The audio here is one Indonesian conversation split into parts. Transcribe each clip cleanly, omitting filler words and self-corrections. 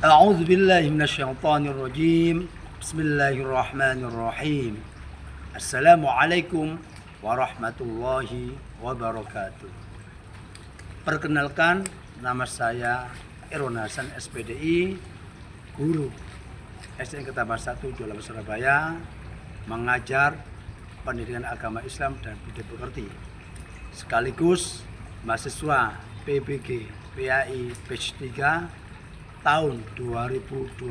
A'udzu billahi minasyaitonir rajim. Bismillahirrahmanirrahim. Assalamualaikum warahmatullahi wabarakatuh. Perkenalkan, nama saya Irwan Hasan SPDI, guru SDN Ketapang 1 Jualan Surabaya, mengajar pendidikan agama Islam dan budaya pekerti, sekaligus mahasiswa PBG PAI Batch 3 tahun 2025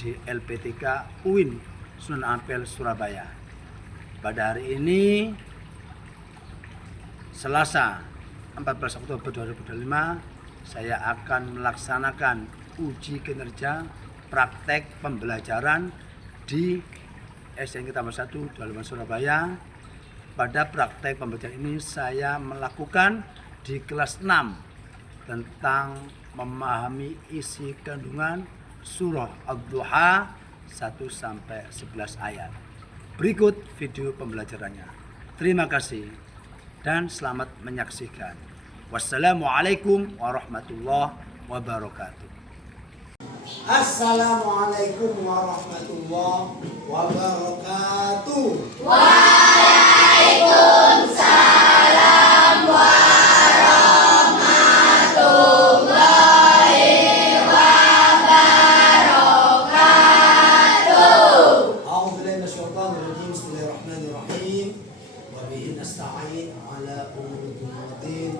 di LPTK UIN Sunan Ampel Surabaya. Pada hari ini Selasa 14 Oktober 2025 saya akan melaksanakan uji kinerja praktek pembelajaran di SDN Ketapang 1 Jualan Surabaya. Pada praktek pembelajaran ini saya melakukan di kelas 6 tentang memahami isi kandungan surah Ad-Duha 1-11 ayat. Berikut video pembelajarannya. Terima kasih dan selamat menyaksikan. Wassalamualaikum warahmatullahi wabarakatuh. Assalamualaikum warahmatullahi wabarakatuh. Waalaikumsalam warahmatullahi wabarakatuh. A'udzubillahi minasyaitonir rajim. Bismillahirrahmanirrahim. Wa bihi nasta'in ala umuri dunya waddin.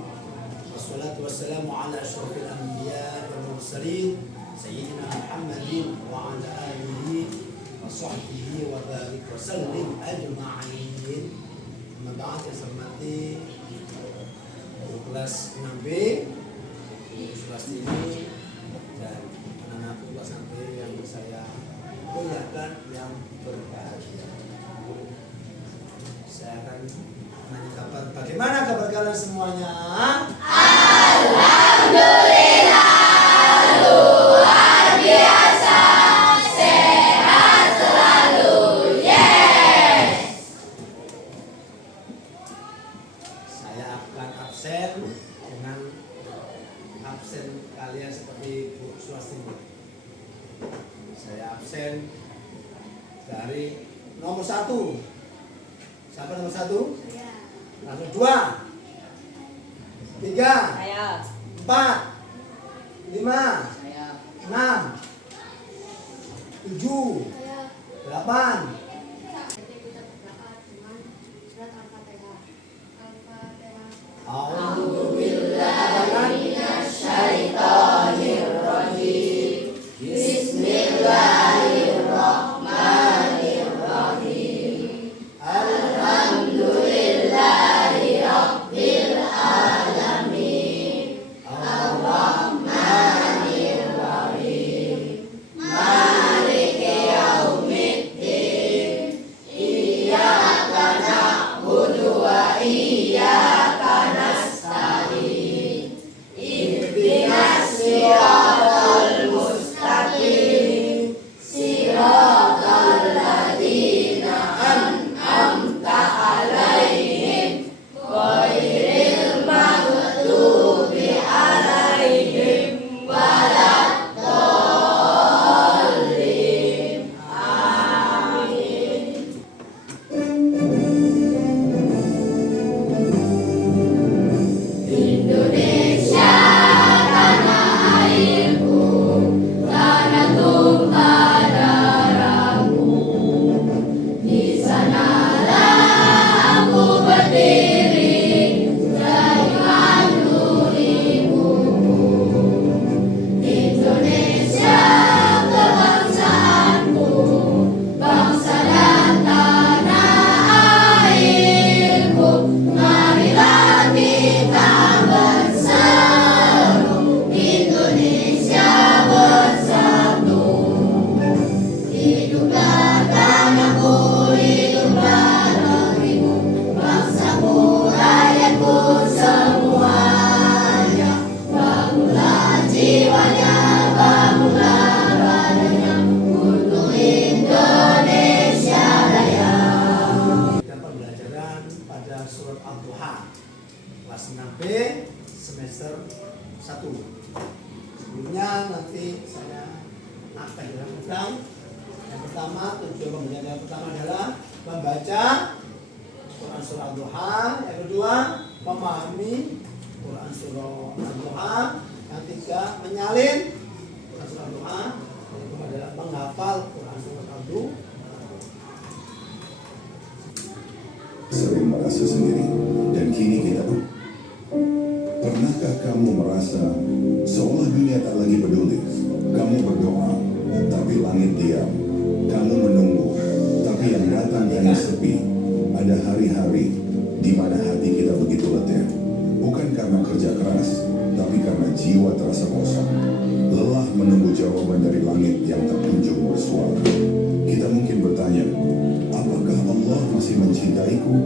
Wassalatu wassalamu ala asyrofil anbiya wal mursalin sayyidina Muhammadin wa ala alihi wa sahbihi wa barik wa sallim ajma'in. Amma ba'd, yang saya hormati kelas 6B, kelas ini dan anak-anak kelas 6B yang saya muliakan, yang berbahagia. Saya akan menanya kabar, bagaimana kabar kalian semuanya? Alhamdulillah, luar biasa, sehat selalu, yes. Saya akan absen dengan absen kalian seperti Bu Swastini. Saya absen dari nomor 1. Siapa nomor 1? Langsung 2, 3, Saya. 4, 5, Saya. 6, 7, 8. Minasyaitonirrajim. Bismillahirrahmanirrahim. Alhamdulillahi rabbil alamin. Ar-Rahmanir Rahim. Maliki yaumiddin. Iyyaka na'budu wa iyyaka nasta'in. Ihdinas siratal mustaqim. Siratal ladzina an'amta 'alaihim ghairil maghdubi 'alaihim waladdallin. Amin. Indonesia tanah airku, tanah tumpah darahku. Di sanalah aku berdiri, dengan dirimu. Indonesia kebangsaanku, bangsa dan tanah airku. Marilah kita berseru, Indonesia bersatu. Hiduplah tanahku, hiduplah negeriku, bangsaku, rakyatku semuanya. Bangunlah jiwanya, bangunlah badannya, untuk Indonesia Raya. Dan pembelajaran pada surat Ad-Duha kelas 6B semester 1. Sebelumnya nanti saya akan jelaskan. Yang pertama, tujuan pembacaan yang pertama adalah membaca Quran surah Duha. Yang kedua, memahami Quran surah Duha. Yang ketiga, menyalin Quran surah Duha. Yang kedua adalah menghafal Quran surah Duha. Sering merasa sendiri dan kini kita pernahkah kamu merasa seolah dunia tak lagi peduli? Kamu berdoa tapi langit diam, kamu menunggu tapi yang datang hanya sepi. Ada hari-hari di mana hati kita begitu letih, bukan karena kerja keras tapi karena jiwa terasa kosong, lelah menunggu jawaban dari langit yang tak kunjung bersuara. Kita mungkin bertanya, apakah Allah masih mencintaiku?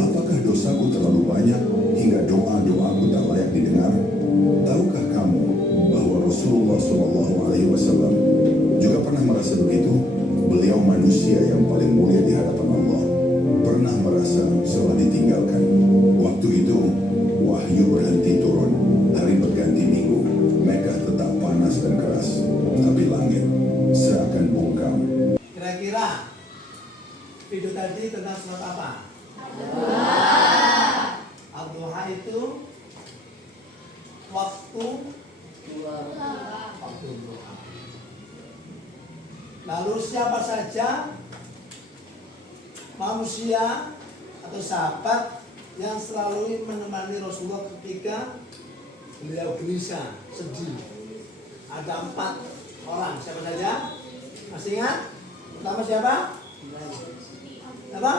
Apakah dosaku terlalu banyak hingga doa-doaku tak layak didengar? Tahukah kamu bahwa Rasulullah SAW juga pernah merasa begitu? Beliau manusia yang paling mulia di hadapan Allah, pernah merasa seolah ditinggalkan. Waktu itu wahyu berhenti turun, hari berganti minggu, Mekah tetap panas dan keras, tapi langit seakan bungkam. Kira-kira video tadi tentang surat apa? Al-Duha itu waktu doa. Lalu siapa saja manusia atau sahabat yang selalu menemani Rasulullah ketika beliau gelisah, sedih? Ada 4 orang. Siapa saja? Masih ingat? Pertama siapa? Apa?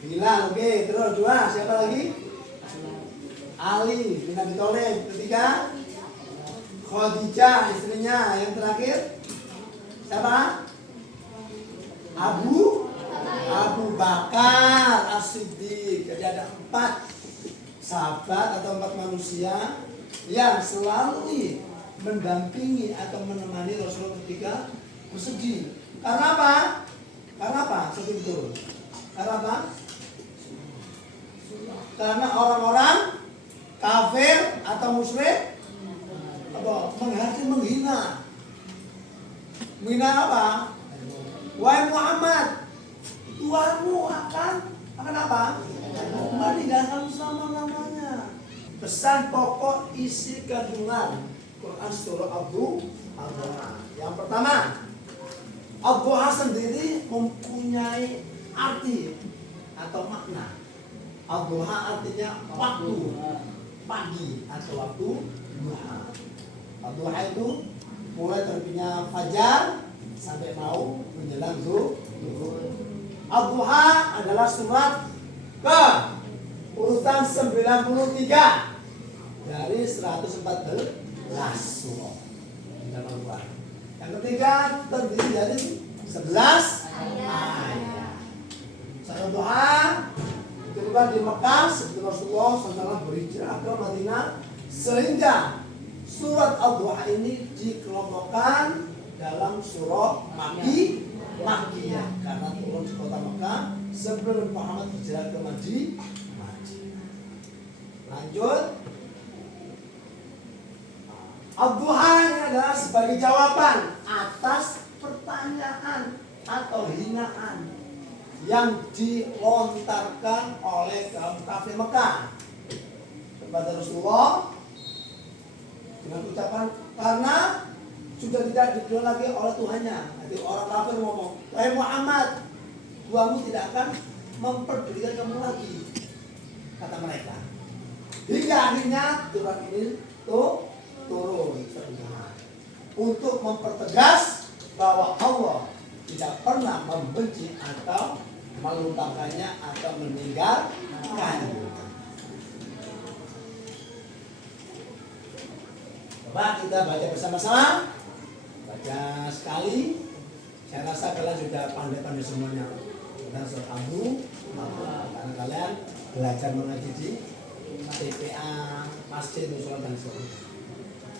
Bilal. Oke. Terus 2 siapa lagi? Ali bin Abi Thalib. Ketiga Khadijah istrinya. Yang terakhir siapa? Abu Bakar As-Siddiq. Jadi ada 4 sahabat atau 4 manusia yang selalu mendampingi atau menemani Rasulullah ketika bersedih. Karena apa? Karena apa? Sedih betul. Karena apa? Karena orang-orang kafir atau musyrik menghina. Menghina apa? Wahai Muhammad, Tuhanmu akan apa? Meninggalkan selama-lamanya. Pesan pokok isi kandungan Quran surah Al-Duha. Yang pertama, Al-Duha sendiri mempunyai arti atau makna. Al-Duha artinya waktu pagi atau waktu duha. Al-Duha itu mulai terbitnya fajar sampai mau menjelang zuhur. Al-Duha adalah surat ke urutan 93 dari 114 surah. Yang ketiga terdiri dari 11 ayat. Salat duha dituturkan di Mekah sebelum Rasulullah SAW berhijrah ke Madinah, sehingga surat Al-Duha ini dikelompokkan dalam surah Makkiyah karena turun di kota Mekah sebelum Muhammad hijrah ke Madinah. Lanjut. Al-Duha adalah sebagai jawaban atas pertanyaan atau hinaan yang dilontarkan oleh kaum kafir Mekah kepada Rasulullah dengan ucapan, karena sudah tidak dikenal lagi oleh Tuhannya. Jadi orang kafir ngomong, wahai Muhammad, Tuhanmu tidak akan memperdulikan kamu lagi, kata mereka. Hingga akhirnya surat ini turun untuk mempertegas bahwa Allah tidak pernah membenci atau melupakannya atau meninggalkannya. Coba kita baca bersama-sama. Baca sekali. Saya rasa kalian sudah pandai-pandai semuanya tentang surat Al-Duha, karena kalian belajar mengaji di TPA Masjid Nusul dan sebagainya.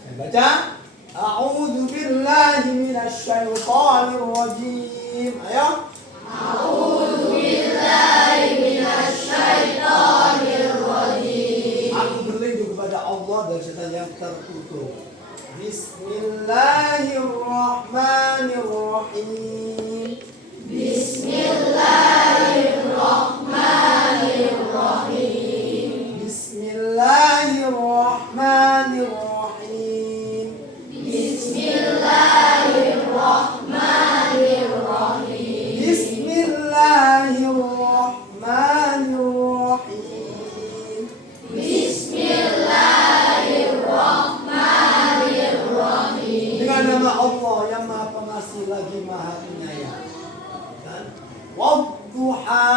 Dan baca, A'udzu billahi minasyaitonir rajim. Ayo. A'udzu billahi minasyaitonir rajim. Aku berlindung kepada Allah dari setan yang terkutuk. Bismillahirrahmanirrahim. Bismillahirrahmanirrahim. Bismillahirrahmanirrahim. Bismillahirrahmanirrahim. Bismillahirrahmanirrahim. Bismillahirrahmanirrahim. Dengan nama Allah yang Maha Pengasih lagi Maha Penyayang. Dan wadduha,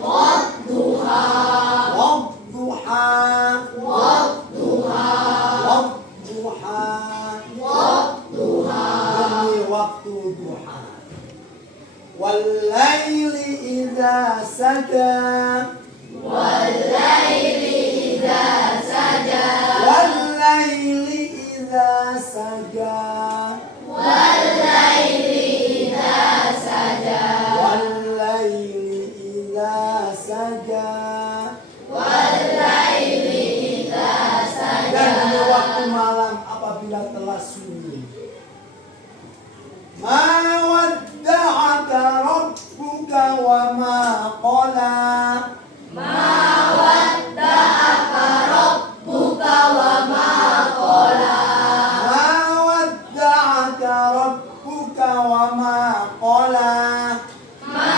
Wadduha. wadduha, Wadduha. wadduha. Wadduha. Demi waktu duha. Wallaili idza saja. Wallaili idza saja. Wallaili idza saja. Wallaili idza saja. Wallaili idza saja. Wallaili idza saja. Dan demi waktu malam apabila telah sunyi. Ma wadda'aka rabbuka wa ma qala. Ma wadda'aka rabbuka wa ma qala. Ma wadda'aka rabbuka wa ma qala. Ma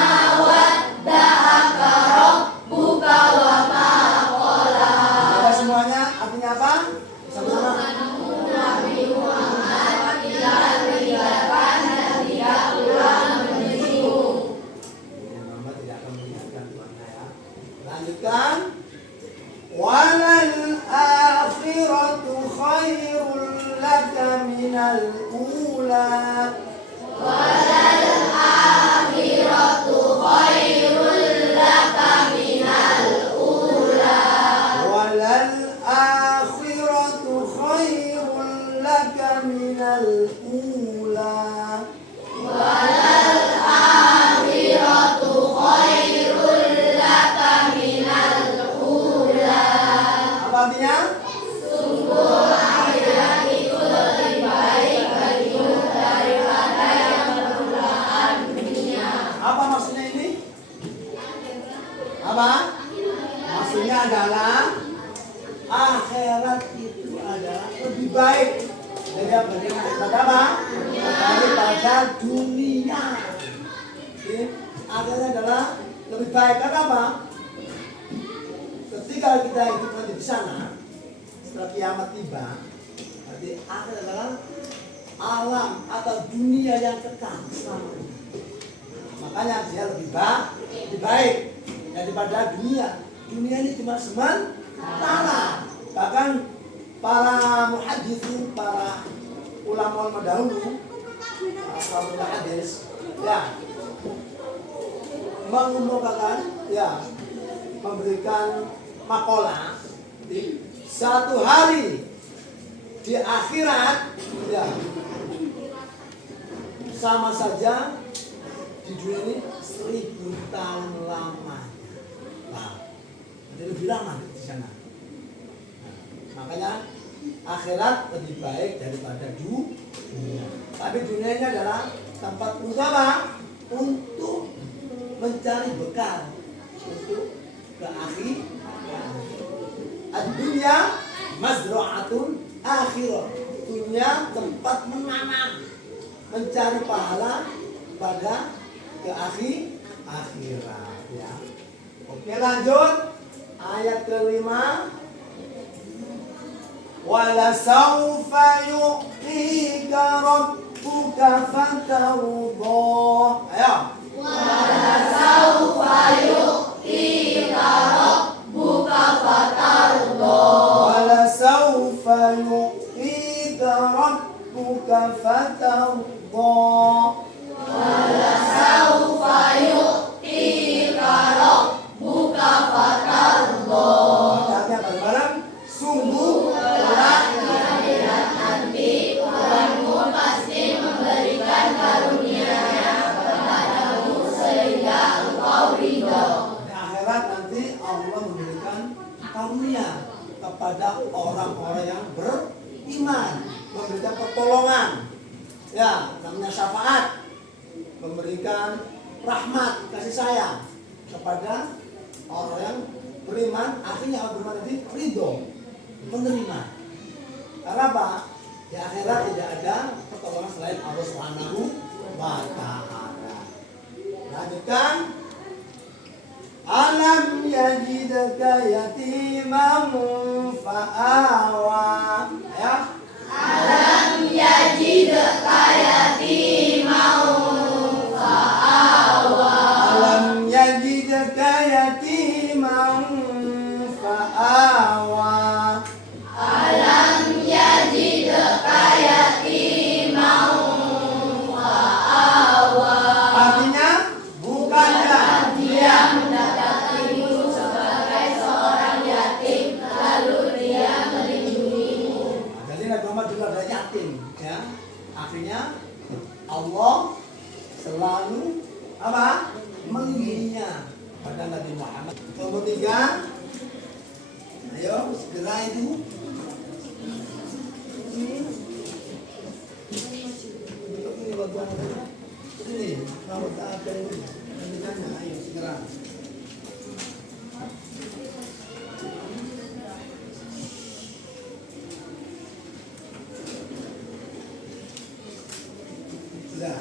wadda'aka rabbuka wa ma qala. Apa semuanya? Artinya apa? Sama-sama. Nabi Muhammad tidak meninggalkan dan tidak pulang menyusul. Ini Muhammad tidak akan mengingatkan Tuhannya ya. Lanjutkan. Walal akhiratu khairul laka minal ula. Walal akhiratu khairul laka minal ula. Walal akhiratu khairul laka minal ula. Walal akhiratu khairul laka minal ula. Apa artinya? Sungguh akhirat itu lebih baik bagimu daripada yang permulaan dunia. Apa maksudnya ini? Apa? Maksudnya adalah akhirat itu adalah lebih baik daripada apa? Daripada dunia. Oke. Akhirat adalah lebih baik karena apa? Ketika kita hidup nanti di sana, setelah kiamat tiba, berarti akhirat adalah alam atau dunia yang kekal selamanya. Makanya dia lebih baik daripada dunia. Dunia ini cuma sementara. Bahkan para muhaditsin, para ulama dahulu, para hadis, ya mengumumkan, ya memberikan makalah di satu hari di akhirat, ya sama saja di dunia ini 1000 tahun lamanya. Nah, jadi lebih lama di sana. Nah, makanya akhirat lebih baik daripada dunia. Tapi dunia ini adalah tempat untuk apa? Untuk mencari bekal untuk ke akhir. Ad-dunya mazra'atun akhirah. Dunia tempat menanam, mencari pahala pada ke akhirat ya. Oke, lanjut ayat kelima. Wala sawfa yu'tika rabbuka fatarda. Ayo. Wala sawfa yu'tika rabbuka fatarda. Wala sawfa yu'tika rabbuka fatarda. Wala sawfa yu'tika rabbuka fatarda. Bacaannya bareng-bareng. Sungguh Kelak di akhirat nanti Tuhanmu pasti memberikan karunia-Nya kepadamu sehingga engkau ridho. di akhirat nanti Allah memberikan karunia kepada orang-orang yang beriman. memberikan pertolongan, ya namanya syafaat, memberikan rahmat, kasih sayang kepada orang yang beriman. Akhirnya orang beriman itu ridho, menerima. Karena apa? Di akhirat tidak ada pertolongan selain Allah Subhanahu wa Ta'ala. Lanjutkan. Alam yajidka yatiman fa'awa. Ya. Alam yajidka yatiman fa'awa. Alam yajidka yatiman fa'awa. Alam yajidka yatiman fa'awa. Artinya bukanlah Dia mendapatimu sebagai seorang yatim, lalu dia melindungimu. Jadi Nabi Muhammad juga adalah yatim, ya. Akhirnya Allah selalu apa? Melindunginya pada Nabi Muhammad. Nomor 3, ayo segera itu. Ini bagian ini, rambut apa ini? Lanjutannya, ayo segera. Sudah.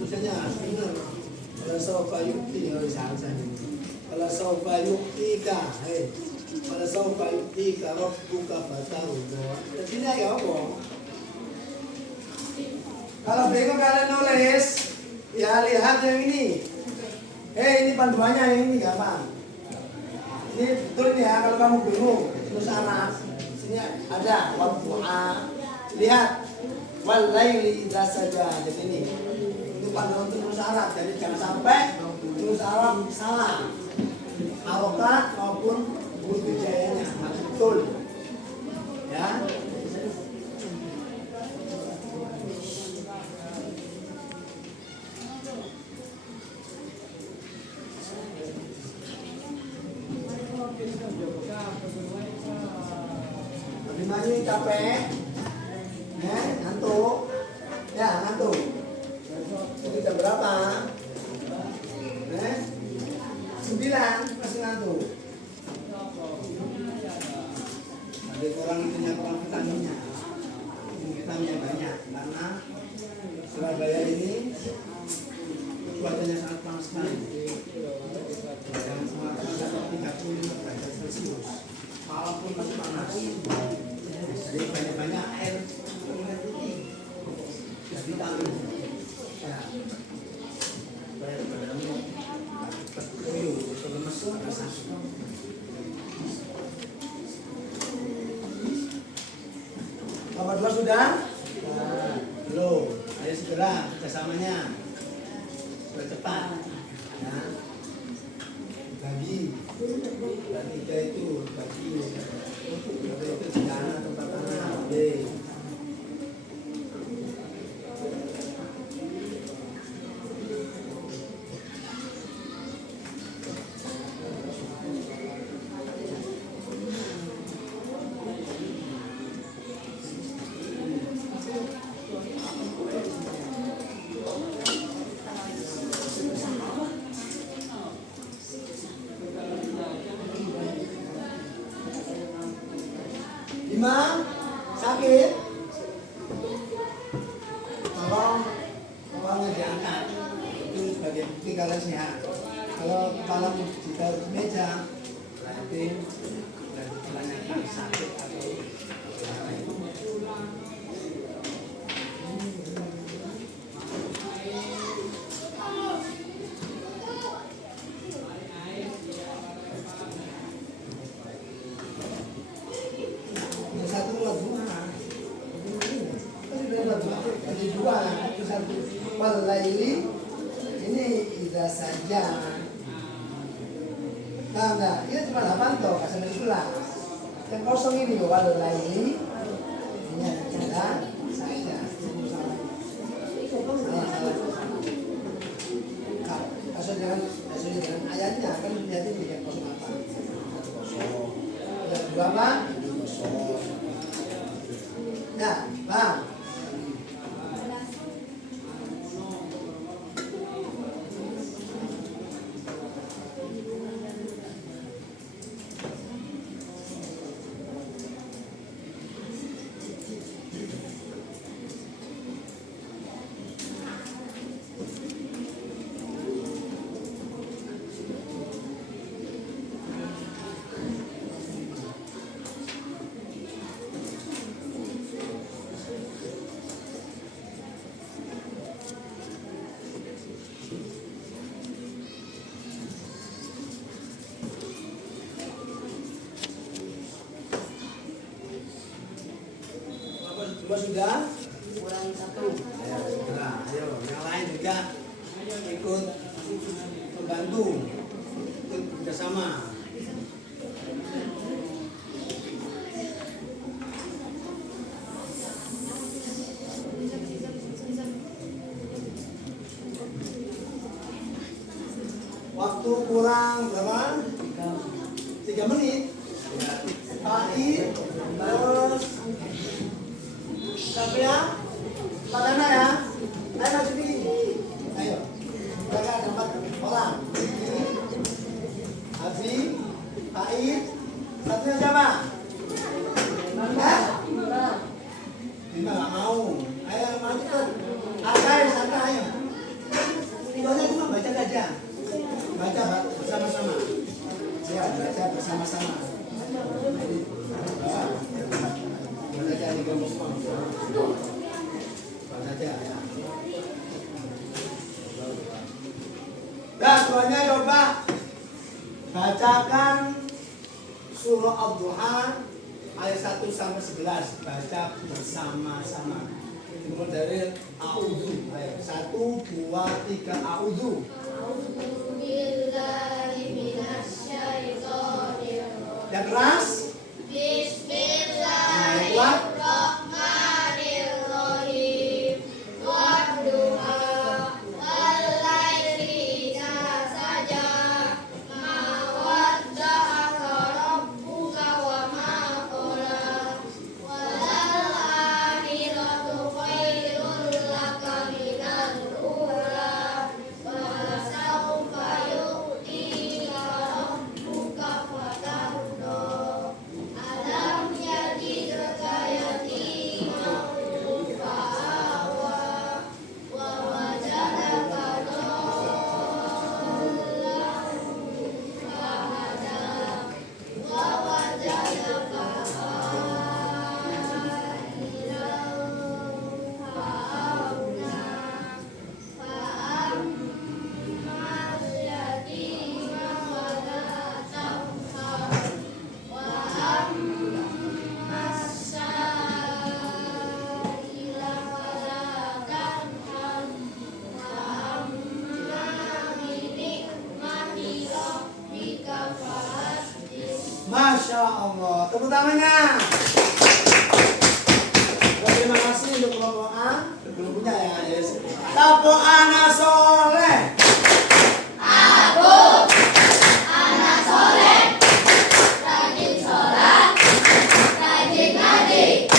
Tulisannya benar. Kalau saufa yukti harus salah ini. Kalau saufa yuktika, kalau saufa yuktika rabbuka fatahudha. Di sini ya apa? Kalau bingung kalian nulis, ya lihat yang ini. Ini panduannya yang ini gampang. Ini betul nih ya, kalau kamu bingung terus anak sini ada wadduha. Lihat wal laili idza saja. Jadi ini panduan tulis Arab, jadi jangan sampai tulis Arab salah harokat maupun huruf hijaiyahnya masih betul ya. Bagaimana ini capek ngantuk ya, ngantuk. Ini jam berapa? 9 masih ngantuk. Ada kurang itunya, kurang vitaminnya. Vitaminnya banyak karena Surabaya ini cuacanya sangat panas sekali. Dan sampai 35 derajat Celcius. Malam pun masih panas. Jadi banyak-banyak air dan vitamin. Ya. Bayar padamu lemes rasa. Nomor 2 sudah? Belum. Ayo segera kerjasamanya. Sudah cepat. Ya. Bagi 3 itu bagi itu sekarang tempat tanah. Imam sakit, tolong kepalanya diangkat. Itu sebagai bukti kalian sehat. Kalau kepala ditaruh di meja, berarti kepalanya sakit atau lain. Walaili ini idza saja Nah, ini cuma 8 toh, kasih 11. Yang kosong ini wal laili. Ini ada jalan saya. Maksudnya dengan ayatnya kan lihat ini yang kosong apa? Kosong. Yang dua apa? Ini kosong. Nah, bang. Dua sudah? Kurang 1. Nah, ayo, yang lain juga ikut membantu, ikut bersama. Waktu kurang berapa? 3 menit. Pahit, terus sampai ya, Padana ya. Ayo maju di. Ayo. Jaga ada 4 orang. Abi, Pahit, satunya siapa? Nanda? 5 nggak mau. Ayo maju tuh. Ayo, santai ayo. Videonya cuma baca aja. Baca bersama-sama. Ya, baca bersama-sama. Baca di kamus baca aja ya. Nah, semuanya coba bacakan surah Ad-Duha ayat 1 sampai 11. Baca bersama-sama. Dimulai dari a'udzu. Ayo 1 2 3 a'udzu. Yang keras? Bismillahirrahmanirrahim. Wadduha wal-laili idza saja. Ma wadda'aka rabbuka wa ma qala. Walal akhiratu khairul laka minal ula. Wa sawfa yu'tika rabbuka fatarda. Alam yajidka yatiman fa'awa wa wajadaka dhallan fahada wa wajadaka a'ilan fa'aghna fa'ammal yatima fala taqhar wa ammas sa'ila fala tanhar wa amma bi ni'mati rabbika fahaddits. Masya Allah. Tepuk tangannya. Terima kasih untuk kelompok A. Belum punya ya, yes. Kelompok anak soleh. Anak soleh, rajin sholat, rajin ngaji,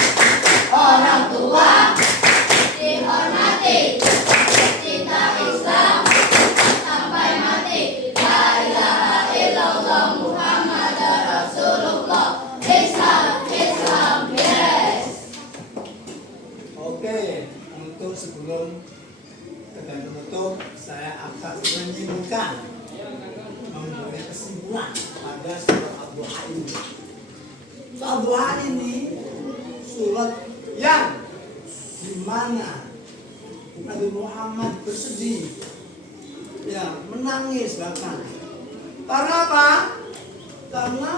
orang tua dihormati, cinta Islam sampai mati. La ilaha illallah Muhammad Rasulullah. Islam, yes. Oke, untuk sebelum kita tutup, saya akan menyimpulkan, memberi kesimpulan pada surat Ad-Duha ini. Surat Ad-Duha ini surat yang dimana Nabi Muhammad bersedih, ya menangis bahkan. Karena apa? Karena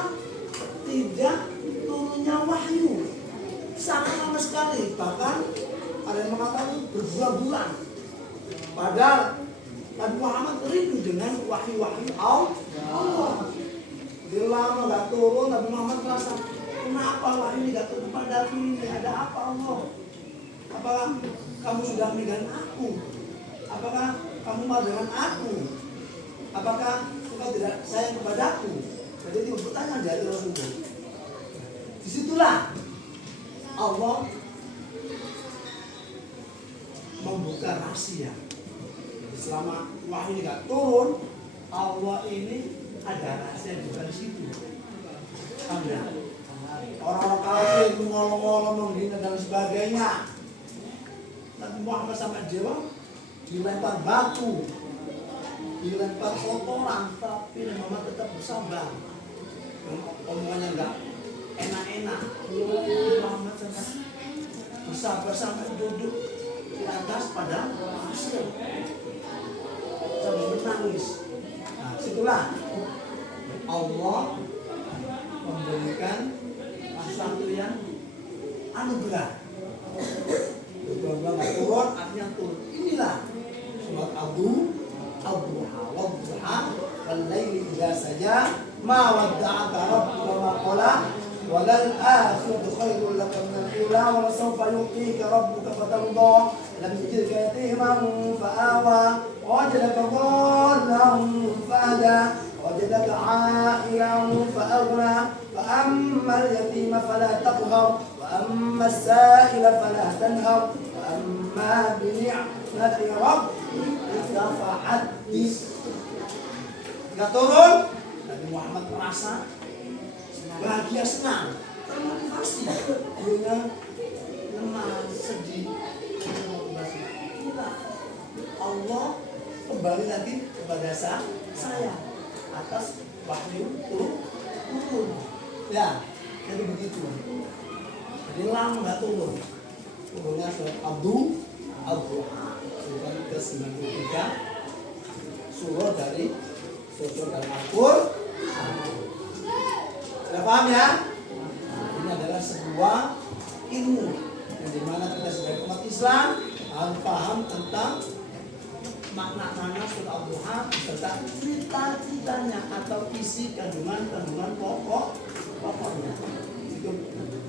tidak turunnya wahyu sangat lama sekali, bahkan ada yang mengatakan berbulan-bulan. Padahal Nabi Muhammad rindu dengan wahyu-wahyu Allah. apa wahyu ini jatuh kepadaku ini? Ada apa Allah? Apakah kamu sudah meninggalkan aku? Apakah kamu marah dengan aku? Apakah engkau tidak sayang kepadaku? Jadi itu pertanyaan dari Rasulullah. Disitulah Allah membuka rahasia. Selama wahyu ini gak turun, Allah ini ada rahasia juga di situ. Orang-orang kafir itu ngolong-ngolong, menghina dan sebagainya. Nabi Muhammad sama Dewa dilempar batu, dilempar kotoran, tapi Nabi Muhammad tetap bersabar. Omongannya enggak enak-enak. Nabi Muhammad tetap bersabar sampai duduk di atas pada pasir sambil menangis. Nah, situlah Allah memberikan sesuatu yang anugerah. Betul-betul turun, artinya turun. Inilah surat Ad-Duha, wad-duha, wal-laili idza saja, ma wadda'aka rabbuka wa qala, walal akhiratu khairul laka minal ula, wa lasawfa yu'tika rabbuka fatarda, lam yajidka yatiman fa'awa, wajadaka dhallan fahada, wajadaka 'a'ilan fa'aghna, فأما اليتيم فلا تقهر وأما السائل فلا تنهر وأما بنعمة ربك فحدث. Ketika turun, Nabi Muhammad merasa bahagia, senang, termotivasi. Dulunya lemah, sedih, termotivasi. Inilah Allah kembali lagi kepada saya atas wahyu turun. Ya, jadi begitu. Jadi lama nggak turun. Turunnya surat Ad-Duha, surat ke-93, surah dari Al-Qur'an. Sudah paham ya? Ini adalah sebuah ilmu yang dimana kita sebagai umat Islam harus paham tentang makna-makna surat Ad-Duha serta cerita-ceritanya atau isi kandungan-kandungan pokoknya. Itu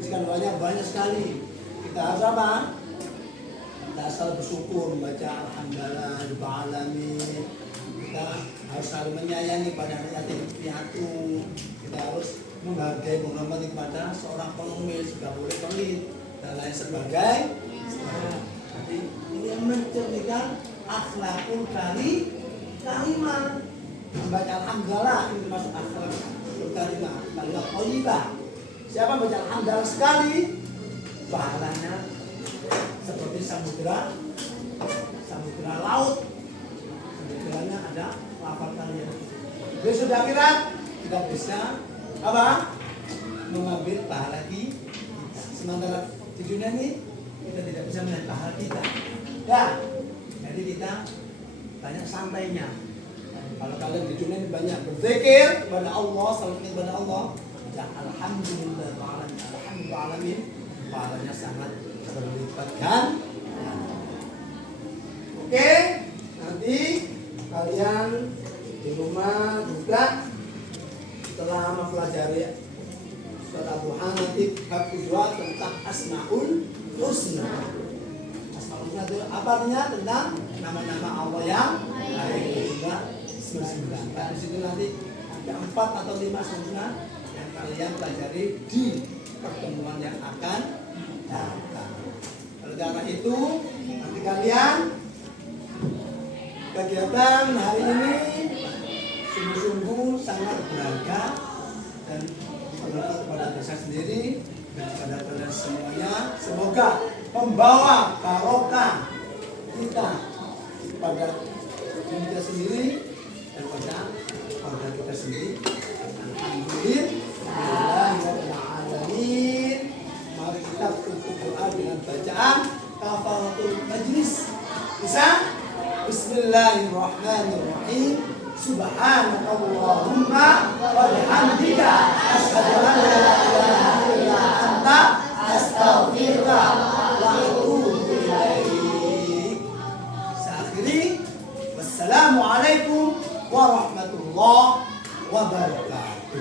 kandungannya banyak sekali. Kita harus apa? Kita asal bersyukur, membaca alhamdulillah rabbil alamin. Kita harus selalu menyayangi pada anak yatim piatu. Kita harus menghargai, menghormati kepada seorang pengemis, juga boleh pelit dan lain sebagainya. Jadi ini yang mencerminkan akhlakul karimah. Membaca alhamdulillah ini termasuk akhlakul karimah, kalimat thayyibah. Siapa baca alhamdulillah sekali, pahalanya seperti samudra laut. Samudranya ada lafal kalian. Besok di akhirat kita bisa apa? Mengambil pahala kita. Sementara di dunia ini kita tidak bisa melihat pahala kita. Ya. Jadi kita banyak santainya. Kalau kalian di dunia ini banyak berzikir kepada Allah, salat kepada Allah, ya alhamdulillah alamin, pahalanya sangat berlipat kan. Oke, nanti kalian di rumah juga setelah mempelajari surat Ad-Duha nanti bab kedua tentang Asmaul Husna. Itu apa artinya? Tentang nama-nama Allah yang baik, juga 99. Di situ nanti ada 4 atau 5 sunnah yang kalian pelajari di pertemuan yang akan datang. Oleh karena itu nanti kalian kegiatan hari ini sungguh-sungguh sangat berharga dan bermanfaat kepada desa sendiri dan kepada kalian semuanya. Semoga membawa barokah kita pada diri kita sendiri dan pada keluarga kita sendiri. Alhamdulillahirrahmanirrahim. Mari kita tutup doa dengan bacaan kafaratul majlis. Bisa? Bismillahirrahmanirrahim. Subhanakallahumma wa bihamdika asyhadu an la ilaha illa anta astaghfiruka wa atubu ilaik. Akhiri, wassalamualaikum warahmatullahi wabarakatuh.